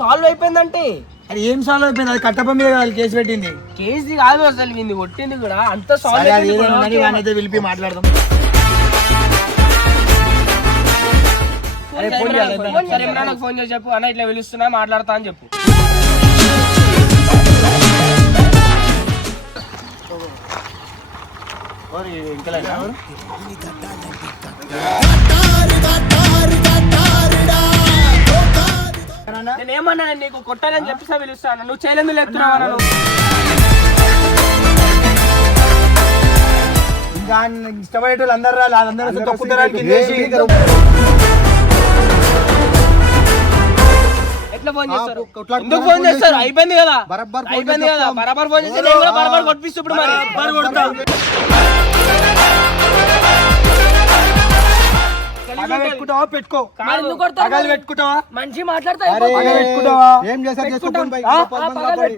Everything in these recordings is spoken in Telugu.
సాల్వ్ అయిపోయిందంటే అది ఏం సాల్వ్ అయిపోయింది? అది కట్టప్ప మీద కేసు పెట్టింది. కేసు కాదు అసలు వీడిని కొట్టింది కూడా అంత సాల్వ్ అయిపోయింది. పిలిపి మాట్లాడదాం. ఇమ్రాన్ ఫోన్ చేసి చెప్పు అన్న ఇట్లా పిలుస్తున్నా మాట్లాడతా అని చెప్పు. నేనేమన్నా నీకు కొట్టాలని చెప్పేసా పిలుస్తాను, నువ్వు చేయలేదు లేపుతున్నావా? ఇంకా ఇష్టపడే వాళ్ళు అందరూ వాళ్ళందరూ తొక్కుతారు. ఎట్లా ఫోన్ చేస్తారు? ఎందుకు ఫోన్ చేస్తారు? అయిపోయింది కదా, అయిపోయింది కదా. బరాబర్ ఫోన్ చేస్తే నేను కూడా బరాబర్ కొట్టిస్తూ ఇప్పుడు మరి పెట్టుకో పెట్టుకుంటావా? మంచి మాట్లాడతా ఏం చేస్తారు? మాట్లాడు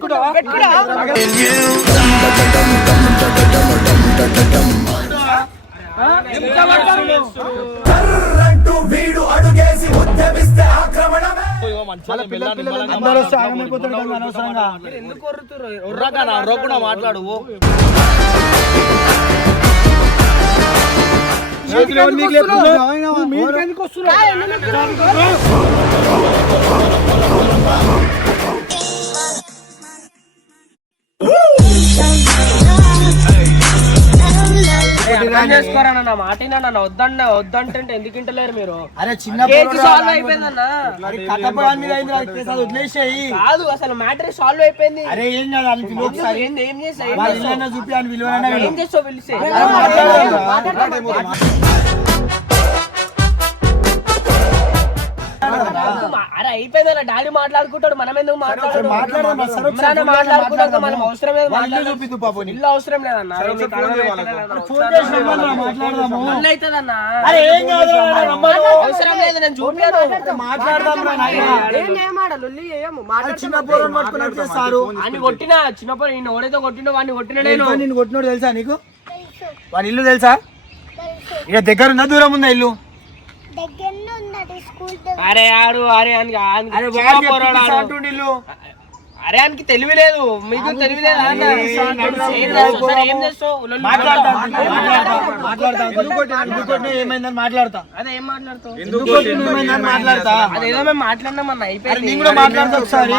చేసుకోరా మాటినా వద్దన్న వద్దంటే ఎందుకు ఇంటలేరు మీరు? అరే చిన్న సాల్వ్ అయిపోయిందన్నా కాదు అసలు మ్యాటర్ సాల్వ్ అయిపోయింది. అరే ఏం కాదు ఏం చేస్తావు? చూపి అని విలువ ఏం చేస్తావు పిలిస్తే? అరే అయిపోయిందన్న డాడీ మాట్లాడుకుంటాడు, మనం ఎందుకు మాట్లాడుకుంటాం? మనం అవసరం లేదు, ఇల్లు అవసరం లేదన్నా. అవసరం లేదు, నేను చూపించాను. అని కొట్టినా చిన్నప్పుడు నేను ఎవరైతే కొట్టినో వాడిని కొట్టిన నేను కొట్టినోడు తెలుసా నీకు? వాడి ఇల్లు తెలుసా? ఇక దగ్గర ఉందా దూరం ఉందా ఇల్లు? అరే ఆడు అరే అరే ఆయనకి తెలివి లేదు, మీకు తెలివి లేదు. ఏమైందని మాట్లాడతా. అదే ఏం మాట్లాడతావు? మాట్లాడతా. అదేదో మేము మాట్లాడినామన్నా అయిపోయింది. నేను కూడా మాట్లాడతా ఒకసారి.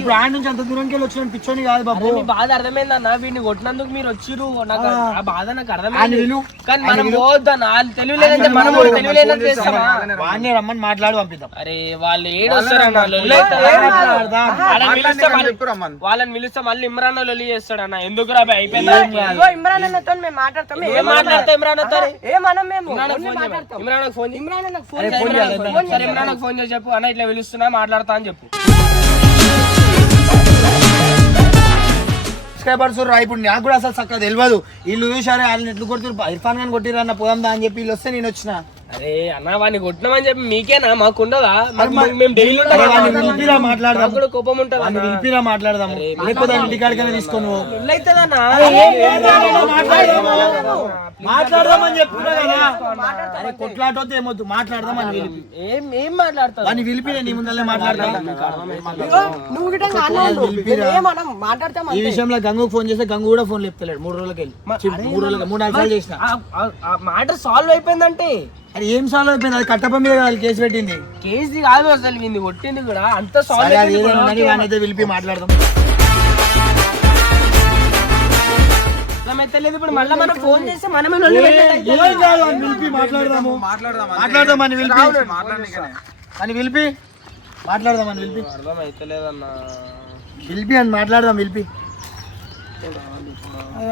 ఇప్పుడు ఆయన నుంచి అంత దూరంకి వెళ్ళి వచ్చిన పిచ్చోని కాదు బాబు. మీ బాధ అర్థమైందన్న, వీడిని కొట్టినందుకు మీరు వచ్చిర్రు, నాకు ఆ బాధ నాకు అర్థమైంది. కానీ మనం పోద్దన్న, వాళ్ళు తెలియలేదంటే మనం తెలియలేదని చేస్తామా? వాడిని రమ్మని మాట్లాడి పంపిద్దాం. అరే వాళ్ళు ఏడొస్తారన్న, వాళ్ళని పిలిస్తే మళ్ళీ ఇమ్రాన్ లొల్లి చేస్తాడన్న. ఎందుకు రా అయిపోయింది. ఇమ్రాన్ అన్నతో మేము మాట్లాడతాం. ఏం మాట్లాడతా? ఇమ్రాన్ అత్తారు ఇమ్రాన్ ఫోన్ చేసి చెప్పు అన్న ఇట్లా పిలుస్తున్నా మాట్లాడతా అని చెప్పు. ఇప్పుడు నాకు కూడా అసలు చక్కగా తెలియదు. వీళ్ళు చూసారే వాళ్ళని ఎట్లు కొడుతున్నారు, ఇర్ఫాన్ ఖాన్ కొట్టిరు అన్న పోదాం అని చెప్పి వీళ్ళు వస్తే నేను వచ్చిన. అరే అన్న వాడిని కొట్టినామని చెప్పి మీకేనా, మాకు ఉండదా? మాట్లాడదాం, కోపం ఉంటుంది, మాట్లాడదాము. లేకపోతే ఇంటికాడికైనా తీసుకొని మాట్లాడదామని చెప్తున్నా కదా. అరే కొట్లాటోతే ఏమొద్దు, మాట్లాడదామని పిలిపి. ఏం మాట్లాడతావు? అని పిలిపి నేను ముందల్లే మాట్లాడతా. ఈ విషయంలో గంగుకు ఫోన్ చేస్తే గంగు కూడా ఫోన్ లేపుతలేడు. 3 రోజులకి వెళ్ళి 3-4 సార్లు చేసిన. మ్యాటర్ సాల్వ్ అయిపోయిందంటే అది ఏం సాల్వ్ అయిపోయింది? అది కట్టప్ప మీద కేసు పెట్టింది. కేసు కాదు అసలు వీడిని కొట్టింది కూడా అంత సాల్వ్ అయిపోయింది. పిలిపి మాట్లాడదాం. తెలియదు ఇప్పుడు మళ్ళీ మనం ఫోన్ చేస్తే మనమే మాట్లాడదాము. మాట్లాడదామని పిలిపి అని పిలిపి మాట్లాడదామని పిలిపి. అర్థం అయితలేదన్న, పిలిపి అని మాట్లాడదాం. పిలిపి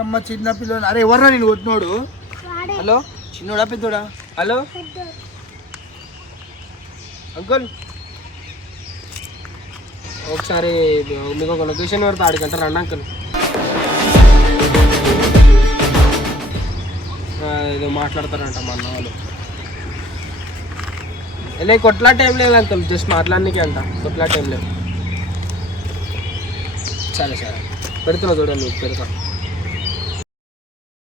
అమ్మ చిన్న పిల్లలు. అరే ఎవర్రా నేను కొట్టినోడు? హలో చిన్నోడా పెద్దోడా? హలో అంకుల్ ఒకసారి మీకు ఒక లొకేషన్ పెడతా, ఆడికంటే రండి అంకుల్. ఏదో మాట్లాడతారంట మా అన్న వాళ్ళు. ఇలా కొట్లాట ఏం లేదు అంకుల్, జస్ట్ మాట్లాడడానికి అంట, కొట్లాట ఏం లేదు. సరే సరే పెడుతున్నా చూడండి, పెడతా.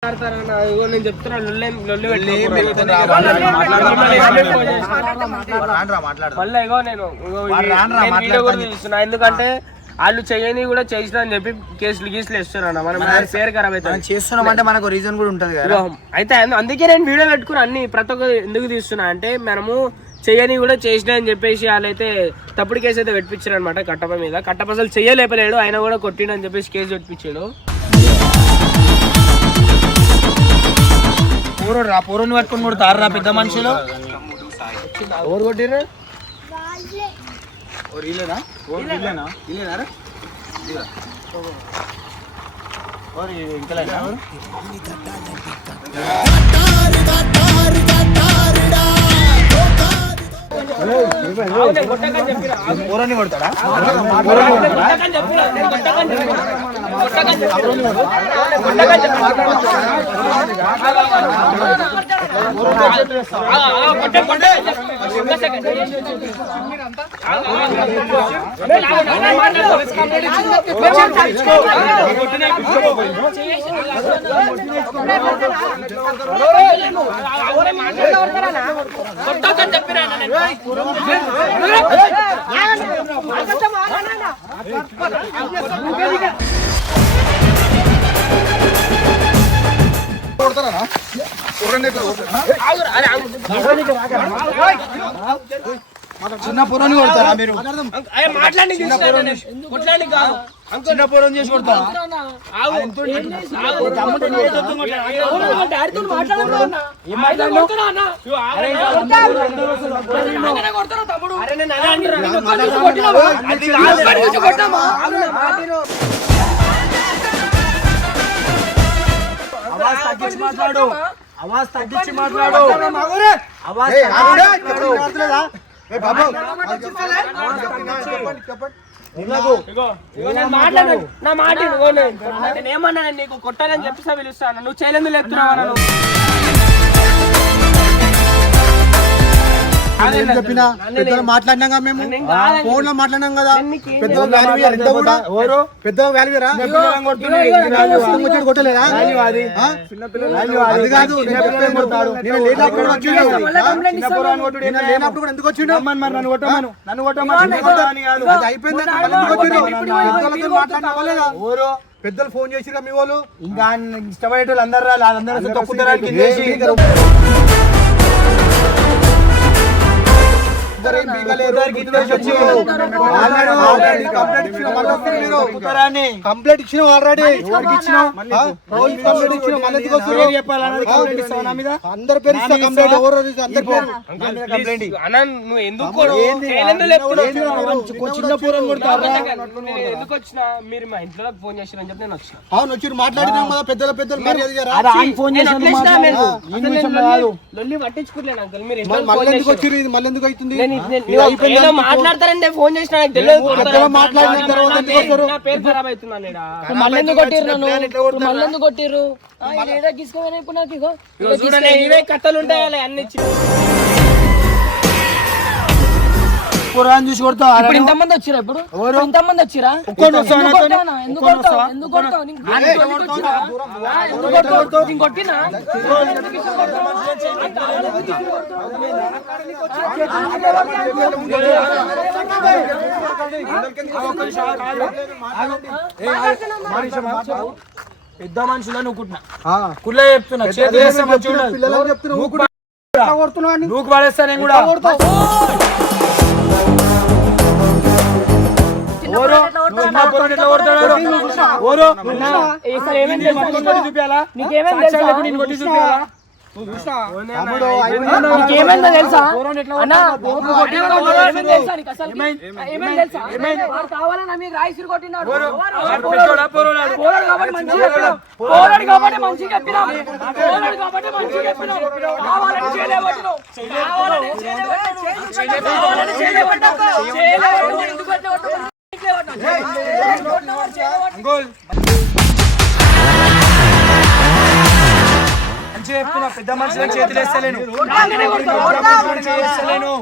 నేను చెప్తున్నా లొల్లి మళ్ళీ ఇగో నేను వీడియో కూడా తీస్తున్నా, ఎందుకంటే వాళ్ళు చేయని కూడా చేసిన అని చెప్పి కేసులు గీసులు ఇస్తున్నా, మనం పేరు ఖరాబ్ అవుతుంది. చేస్తున్నామంటే మనకు రీజన్ కూడా ఉంటది కదా. అయితే అందుకే నేను వీడియో పెట్టుకుని అన్ని ప్రతి ఒక్క ఎందుకు తీస్తున్నా అంటే మనము చెయ్యని కూడా చేసిన అని చెప్పేసి వాళ్ళైతే తప్పుడు కేసు అయితే పెట్టించారు అనమాట. కట్టప మీద కట్టప అసలు చెయ్యలేపలేడు, ఆయన కూడా కొట్టిండు అని చెప్పేసి కేసు పెట్టించాడు. పూర్వని పట్టుకుని కొడతారా పెద్ద మనుషులు? ఎవరు కొట్టిర్రు? పూర్వని కొడతాడా? చిన్న పూర్వని కొడతారా మీరు? చిన్న పూర్వం చేసి కొడతారా? అవాజ్ తగ్గించి మాట్లాడు. నా మాట నేనేమన్నా నీకు కొట్టాలని చెప్పేసి పిలుస్తాను, నువ్వు చేయలేదు లేపుతున్నావు. మాట్లాడినాగా మేము ఫోన్ లో మాట్లాడినాం కదా, పెద్ద వాల్యూరా కొట్టలేదా? అది కాదు, లేనప్పుడు కూడా ఎందుకు వచ్చిండు? అది అయిపోయింది. పెద్దలు ఫోన్ చేసిరా మీ వాళ్ళు? ఇంకా ఇష్టపడే వాళ్ళు అందరూ తొక్కుతారు. కంప్లైంట్ ఇచ్చిన ఆల్రెడీ అందరి పేరు చిన్న పూరం ఎందుకు వచ్చినా మీరు మా ఇంట్లో ఫోన్ చేసిరని చెప్పి నేను వచ్చిన. అవును వచ్చి మాట్లాడినాం కదా, పెద్దలు పెద్దలు లొల్లి పట్టించుకోలేదు అంకుల్. మీరు మళ్ళీ ఎందుకు వచ్చి మళ్ళీ ఎందుకు అవుతుంది? మాట్లాడతారంటే ఫోన్ చేసిన మాట్లాడిన తర్వాత నా పేరు ఖరాబ్ అవుతున్నా. చూడండి ఇవే కథలు ఉంటాయి అన్ని చూసి కొడతా. ఇంతమంది వచ్చిరా? ఇప్పుడు ఇంతమంది వచ్చిరా? పెద్ద మనుషులు నువ్వుకుంటున్నా కుళ్ళ చెప్తున్నా, నువ్వు పడేస్తా నేను కూడా. నీకేమైందో తెలుసా కావాలన్నా మీకు రాయిసిరు కొట్టినాడు కాబట్టి మంచిగా చెప్పినాం, పోరాడు కాబట్టి మంచిగా చెప్పినాం, పోరాడు కాబట్టి మంచిగా చెప్పినాం. కావాలని చేయలేబట్టినావు, కావాలని మంచిగా చెప్తున్నా, పెద్ద మనుషులకు చేతులు వేస్తలేను.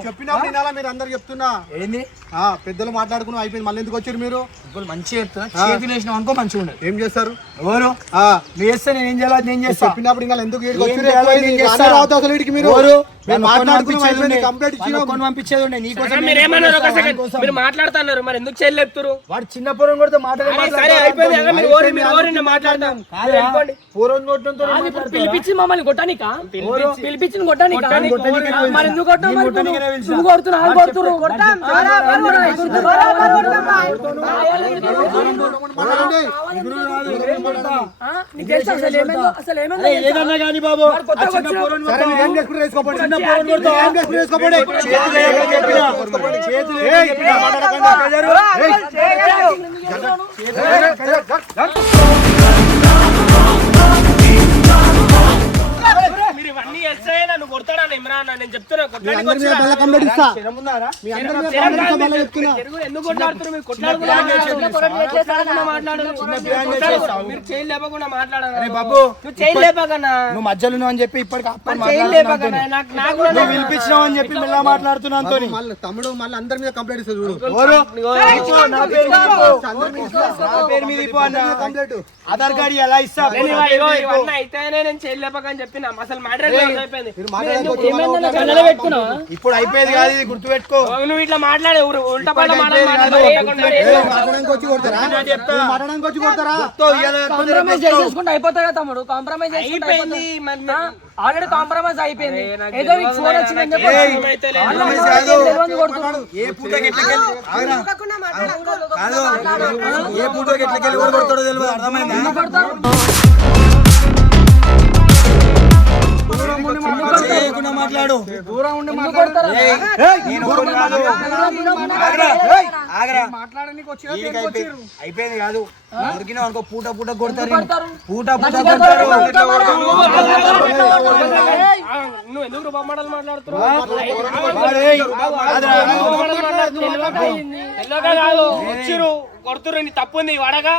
చెప్పినప్పుడు వినాలా మీరు అందరు చెప్తున్నా ఏంది పెద్దలు మాట్లాడుకుని అయిపోయింది మళ్ళీ ఎందుకు వచ్చారు మీరు ఇప్పుడు మంచిగా చెప్తున్నా, చేతులు వేసినాం అనుకో మంచిగా ఉండదు. ఏం చేస్తారు ఎవరు నువ్వు చేస్తే నేను ఏం చేయాలి, నేను చేస్తా. చెప్పినప్పుడు ఇంకా ఎందుకు ఏం చేయాలో నేను చేస్తా. అసలు వీడికి మీరు పంపించేది ఉండే నీకోసం. మీరు ఏమన్నారు ఒక సెకండ్, మీరు మాట్లాడుతున్నారు మరి ఎందుకు చేయలు చెప్తారు? వాడు చిన్న పూరం కొడితే సరే అయిపోయింది కదా, మీరు ఓరి మాట్లాడతాం. పూరం కొట్టడంతో పిలిపించి మమ్మల్ని కొట్టానికా? పిలిపించి కొట్టానికా? మరి ఎందుకు కొట్టావు? మరి నువ్వు కొడుతున్నావు, వాళ్ళు కొడుతున్నారు. నీకు తెలుసా అసలు ఏమైందో? అసలు ఏమైందో ఏదన్నా కానీ బాబు మీరు ఇవన్నీ చేస్తే నన్ను కొడతాడా ఇమ్రాన్? నేను చెప్తున్నా ఎందుకు కొట్లాడుతున్నారు? మీరు మీరు చేయలు లేపకుండా మాట్లాడారు బాబు. నువ్వు చేయలు లేపకన్నా, నువ్వు మధ్యలో అని చెప్పి ఇప్పటికి చేయలు లేపకన్నా. నాకు పిలిపించినావు అని చెప్పి మెల్ల మాట్లాడుతున్నా తమ్ముడు మళ్ళీ అందరి మీద కంప్లైంట్ ఇస్తుంది చూడు. ఆధార్ కార్డు ఎలా ఇస్తా? ఇవన్నీ అయితేనే నేను చేయలు లేపకని చెప్పిన అసలు మ్యాటర్ అయిపోయింది. ఇప్పుడు అయిపోయేది కాదు, ఇది గుర్తు పెట్టుకో. నువ్వు ఇట్లా మాట్లాడే ఉల్టా పల్టా మాట్లాడడానికి వచ్చి కొడతారా? కాంప్రమైజ్ చేసుకుంటే అయిపోతాయి కదా తమ్ముడు. కాంప్రమైజ్ అయిపోయింది. ఆల్రెడీ కాంప్రమైజ్ అయిపోయింది. ఏదో మీకు ఫోన్ వచ్చిందని చెప్పి ఏ పూటకి ఎట్లకెళ్ళి ఏ పూటకి ఎట్లకెళ్ళి కూడా కొడతాడో తెలియదు. అర్థమైంది? చేయకుండా మాట్లాడు. దూరం ఉండి అయిపోయింది కాదు. దొరికినా అనుకో పూట పూట కొడతారు, పూట పూట కొడతారు. నువ్వు ఎందుకు మాటలు మాట్లాడుతున్నావు? వచ్చిరు కొడుతురు, నీ తప్పుంది వాడగా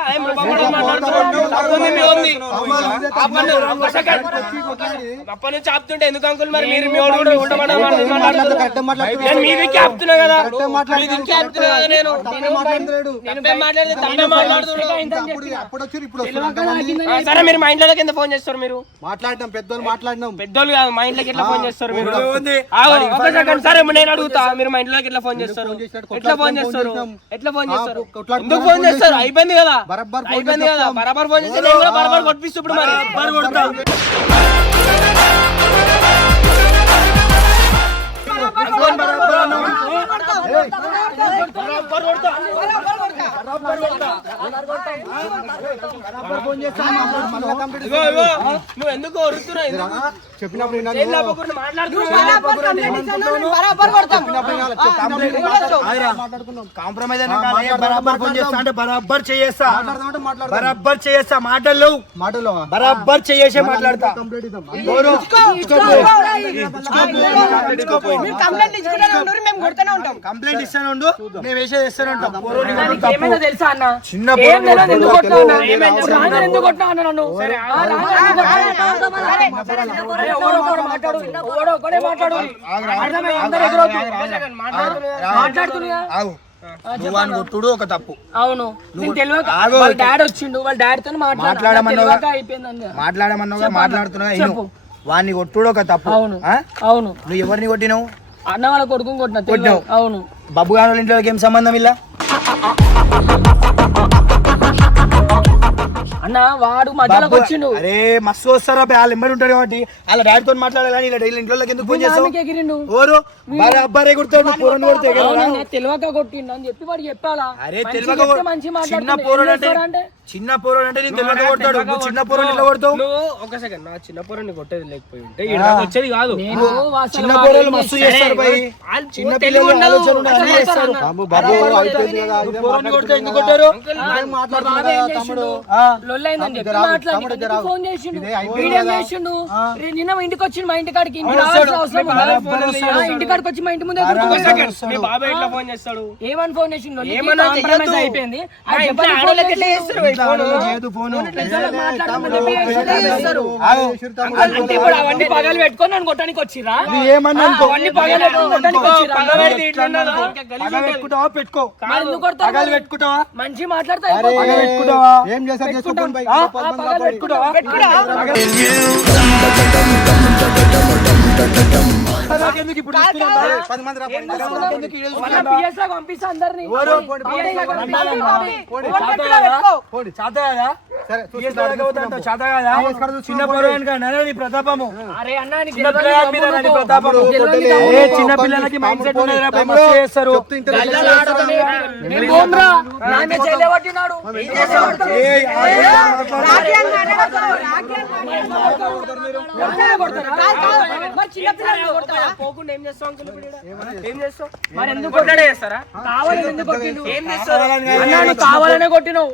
అప్పటి నుంచి ఆపుతుంటే ఎందుకు అంకుల్? మరి మీరు మీ కూడా మీదికి ఆపుతున్నా కదా, మీదికి ఆపుతున్నా కదా. నేను మాట్లాడితే తప్పే మాట్లాడుతున్నా. సరే మీరు మా ఇంట్లో కింద ఫోన్ చేస్తారు. మీరు మాట్లాడినాం, పెద్దోళ్ళు మాట్లాడినాం. పెద్దోళ్ళు కాదు, మా ఇంట్లోకి ఎట్లా ఫోన్ చేస్తారు మీరు? సరే నేను అడుగుతా, మీరు మా ఇంట్లోకి ఎట్లా ఫోన్ చేస్తారు? ఎట్లా ఫోన్ చేస్తారు? ఎట్లా ఫోన్ చేస్తారు? ఎందుకు ఫోన్ చేస్తారు? అయిపోయింది కదా, అయిపోయింది కదా. బరాబర్ ఫోన్ చేస్తే నేను కూడా బరాబర్ కొట్టిస్తూ ఇప్పుడు మరి నువ్వు ఎందుకు వరుతున్నావు? చెప్పినప్పుడు కాంప్రమైజ్ అంటే బరాబర్ చేస్తా, బరాబర్ చేస్తా. మాటలు బరాబర్ చేసే మాట్లాడతా. కంప్లైంట్ ఇస్తాను ఉండు, మేము వేసేది ఇస్తాను ఉంటాం. తెలుసా అన్న? చిన్న కొట్టుడు ఒక తప్పు. అవును, డాడీ వచ్చిండు, వాళ్ళ డాడీతో మాట్లాడమన్నావుగా, మాట్లాడుతున్నావు. వాడిని కొట్టుడు ఒక తప్పు. అవును అవును. నువ్వు ఎవరిని కొట్టినావు? అన్న వాళ్ళ కొడుకుని కొట్టినా. అవును. బాబు గారి వాళ్ళ ఇంట్లోకి ఏం సంబంధం ఇలా? అన్న వాడు మధ్యలోకి వచ్చిండు. అరే మస్తు వస్తారా, వాళ్ళు ఎంబడి ఉంటారు కాబట్టి వాళ్ళ డాడీతో మాట్లాడాలి. ఇలా డైలీ ఇంట్లోకి ఎందుకు ఫోన్ చేస్తావు? అబ్బారే కొడతాడు, పూరని కొడితే తెలియక కొట్టిండు అని చెప్పి వాడు చెప్పాలా? అరే తెలియక చిన్న పూరడు అంటే చిన్న పూరడు అంటే నేను తెలియక కొడతాడు. నువ్వు చిన్న పూరని ఇట్లా కొడతావు? ఒక సెకండ్, నా చిన్న పూరని కొట్టేది లేకపోయి ఉంటే వచ్చేది కాదు. చిన్న పూరలు మస్తు చేస్తారు భయ్, చిన్న పిల్లలు ఆలోచన అన్ని చేస్తారు. బాబు పూరని కొడితే ఎందుకు కొట్టారు? లొల్లైందని చెప్పి మాట్లాడి ఫోన్ చేసిండు వీడియో చేసిండు నిన్న మా ఇంటికి వచ్చిండు మా ఇంటి కాడికి ఇంటికాడికి వచ్చి మా ఇంటి ముందు బాబాయ్ ఎట్లా ఫోన్ చేస్తాడు ఏమని ఫోన్ చేసిండు అయిపోయింది అంటే ఇప్పుడు అవన్నీ పగలు పెట్టుకొని నన్ను కొట్టడానికి వచ్చిరా అవన్నీ పగలు పెట్టుకొని కొట్టడానికి వచ్చిరా పెట్టుకో ఎందుకు కొడతారు పెట్టుకుంటావా మంచి మాట్లాడతా ఏం చేస్తారు చేసుకోండి బై. ఇప్పుడు 10 మంది రా, 10 మంది రా. పంపిస్తా అందరినీ సరే చిన్న పొరవానికి ప్రతాపము అరే అన్న చిన్న పిల్లల మీద నీ ప్రతాపము చిన్న పిల్లలకి మైండ్ సెట్ చేస్తారు పోకుండా ఏం చేస్తావు అంకుల్ ఏం చేస్తావు మరి ఎందుకు కొట్టాడే చేస్తారా ఏం చేస్తారు కావాలనే కొట్టినావు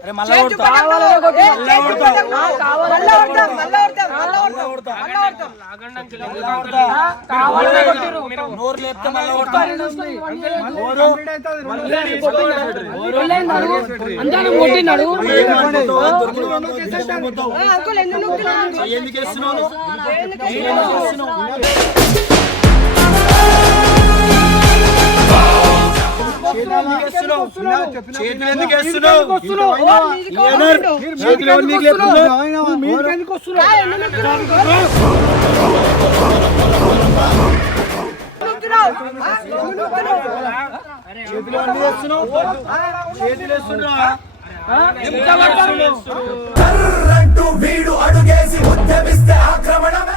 వీడు అడుగేసి ఉద్యమిస్తే ఆక్రమణమే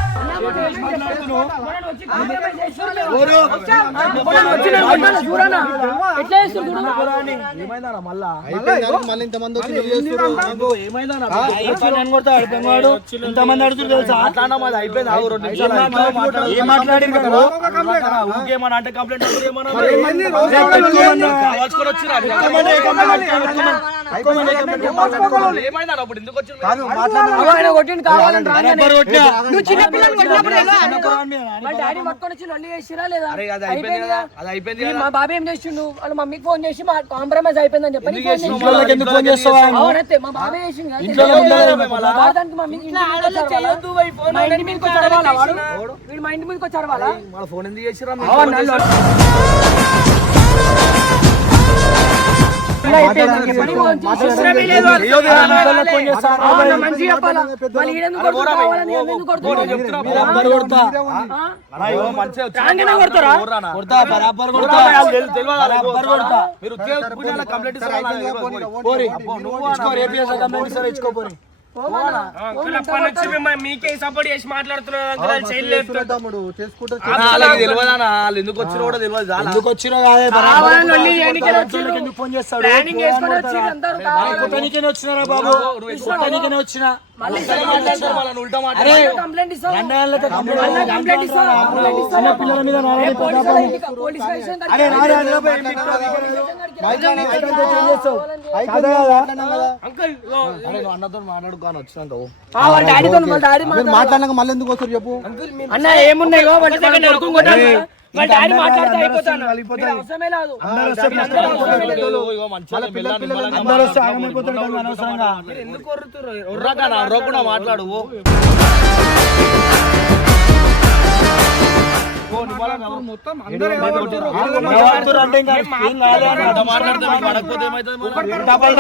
మళ్ళీ ఇంతమంది వచ్చి నువ్వు చేస్తున్నారు. ఇంతమంది అడుగుతారు తెలుసా అయిపోయింది ఏం మాట్లాడింది అంటే కంప్లైంట్ కాదు మాట్లాడు. కొట్టిండు కావాలని నువ్వు చిన్న పిల్లలు డాడీ పట్టుకొని వచ్చి లొల్లి చేసిరా లేదా మా బాబాయ్ ఏం చేసిండు వాళ్ళ మమ్మీకి ఫోన్ చేసి మా కాంప్రమైజ్ అయిపోయిందని చెప్పని అవునైతే మా బాబాయ్ చేసిండు మమ్మీకి మా ఇంటి మీదకి వచ్చి అడవాలా వాడు వీడు మా ఇంటి మీదకి వచ్చి అడవాలా ఫోన్ ఎందుకు చేసిరా మీకే సపోర్ట్ చేసి మాట్లాడుతున్నారు తమ్ముడు చేసుకుంటూ ఎందుకు వచ్చినా కూడా తెలియదు ఎందుకు వచ్చినా ఫోన్ చేస్తాడు వచ్చినారా బాబు వచ్చినా పిల్లల మీద అన్నతో మాట్లాడుకోని వచ్చినాక మాట్లాడినాక మళ్ళీ ఎందుకు వస్తారు చెప్పు. అన్న ఏమున్నాయి డాడీ మాట్లాడితే అయిపోతాను అవసరమే లేదు ఎందుకు మాట్లాడు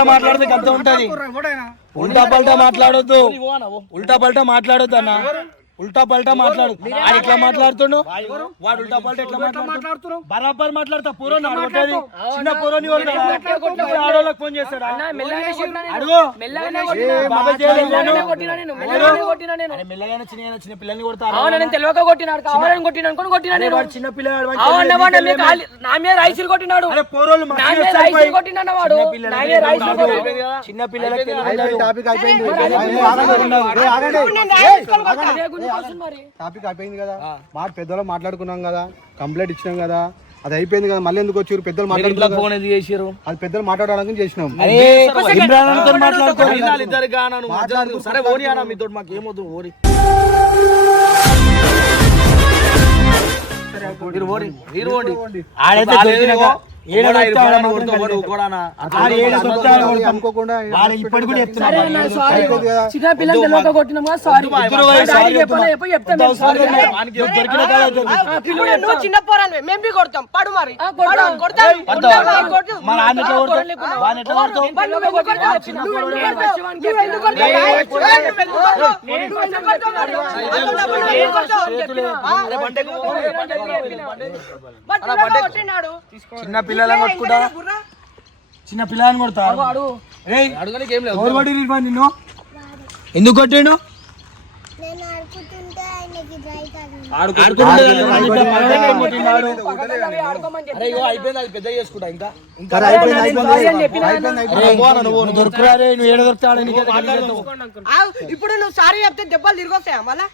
మాట్లాడితే అంత ఉంటది. ఉల్టా పల్టా మాట్లాడొద్దు అన్న ఉల్టా పల్టా మాట్లాడు ఆయన ఎట్లా మాట్లాడుతుండు వాడు ఉల్టా పల్టా ఎట్లా మాట్లాడుతున్నాడు బరాబర్ మాట్లాడతా పూర్వం చిన్న పూర్వని ఆడోళ్ళకి ఫోన్ చేస్తాడు మెల్లగానే చిన్న పిల్లల్ని కొడతారు తెలియక కొట్టినాడు కావాలని కొట్టినాడు కొట్టినాడు చిన్న పిల్లలు నా మీద రైసులు కొట్టినాడు కొట్టినాడు వాడు చిన్న పిల్లలకి టాపిక్ అయిపోయింది. టాపిక్ అయిపోయింది కదా మాట పెద్దలో మాట్లాడుకున్నాం కదా కంప్లైంట్ ఇచ్చినాం కదా అది అయిపోయింది కదా, మళ్ళీ ఎందుకు వచ్చారు? పెద్దలు మాట్లాడుతున్నారు. ఫోన్ ఎందుకు చేసిరు? అది పెద్దలు మాట్లాడడానికి చేసినాం. ఇద్దరు గాను సరే ఓరి అన్న మీతో మాకు ఏమొద్దు ఓరి ఇప్పటి కూడా సరే అన్న, సారీ. చిన్న పిల్లలు తెలియక కొట్టినాం కదా, సారీ. డాడీ చెప్పలే, చెప్తాం మేము, సారీ. ఇప్పుడు నువ్వు చిన్న పోరాను మేము బి కొడతాం పడు మరి కొడతాం. కొడతాం మా నాన్న ఎట్లా కొడతావు? వాడిని ఎట్లా కొడతావు? చిన్న పిల్లలని కొట్టుకుంటా, చిన్న పిల్లలని కొడతారు. నిన్ను ఎందుకు కొట్టిండు? నేను ఆడుకుంటుంటే ఆయనకి డ్రైట్ అయింది. అయిపోయింది, అది పెద్ద చేసుకుంటా ఇంకా ఇప్పుడు నువ్వు సారీ చెప్తే దెబ్బలు తిరిగొస్తాయా మళ్ళా?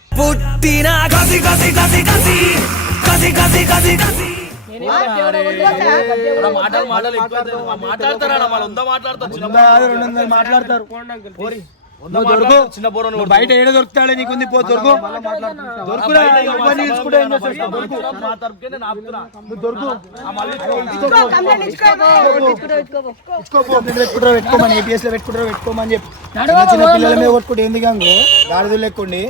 మాట్లాడతారు చిన్న పోరను బయట ఏడ దొరుకుతాడే నీకుంది పో దొరుకు పెట్టుకోమని ఏపీఎస్ లో పెట్టుకుంటారో పెట్టుకోమని చెప్పి చిన్న పిల్లల మీద కొట్టుకుంటే ఏంది గాంగు గాడిదలు లేకుండి